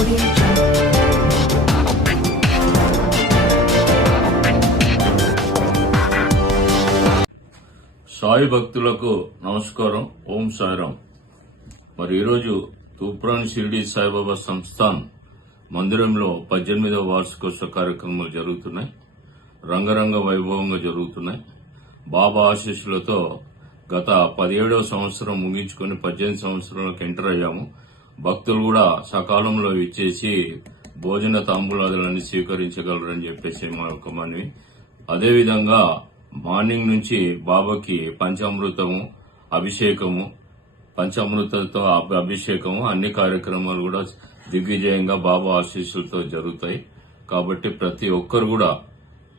సాయి భక్తులకు నమస్కారం ఓం సాయిరాం మరి ఈరోజు తూప్రాన్ షిరిడి సాయిబాబా సంస్థాన్ మందిరంలో పద్దెనిమిదవ వార్షికోత్సవ కార్యక్రమాలు జరుగుతున్నాయి. రంగరంగ వైభవంగా జరుగుతున్నాయి. బాబా ఆశీస్సులతో గత పదిహేడవ సంవత్సరం ముగించుకొని పద్దెనిమిది సంవత్సరాలకు ఎంటర్ అయ్యాము. భక్తులు కూడా సకాలంలో ఇచ్చేసి భోజన తాంబూలాదులన్నీ స్వీకరించగలరని చెప్పేసి మా యొక్క మనవి. అదేవిధంగా మార్నింగ్ నుంచి బాబాకి పంచామృతము అభిషేకము పంచామృతతో అభి- అభిషేకము అన్ని కార్యక్రమాలు కూడా దిగ్విజయంగా బాబా ఆశీస్సులతో జరుగుతాయి. కాబట్టి ప్రతి ఒక్కరు కూడా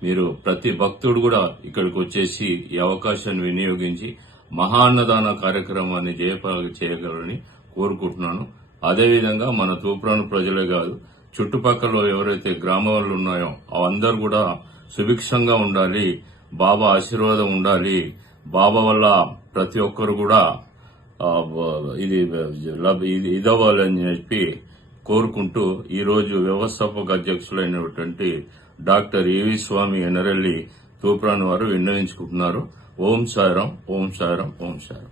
మీరు ప్రతి భక్తుడు కూడా ఇక్కడికి వచ్చేసి ఈ అవకాశాన్ని వినియోగించి మహాన్నదాన కార్యక్రమాన్ని జయప్రద చేయగలరని కోరుకుంటున్నాను. అదేవిధంగా మన తూప్రాను ప్రజలే కాదు చుట్టుపక్కల ఎవరైతే గ్రామాలు ఉన్నాయో అందరూ కూడా సుభిక్షంగా ఉండాలి బాబా ఆశీర్వాదం ఉండాలి. బాబా వల్ల ప్రతి ఒక్కరు కూడా ఇది ఇది ఇదవ్వాలని చెప్పి కోరుకుంటూ ఈరోజు వ్యవస్థాపక అధ్యక్షులైనటువంటి డాక్టర్ ఏవి స్వామి ఎనరెల్లి తూప్రాన్ వారు విన్నవించుకుంటున్నారు. ఓం సాయిరం ఓం సాయిరం ఓం సాయిరం.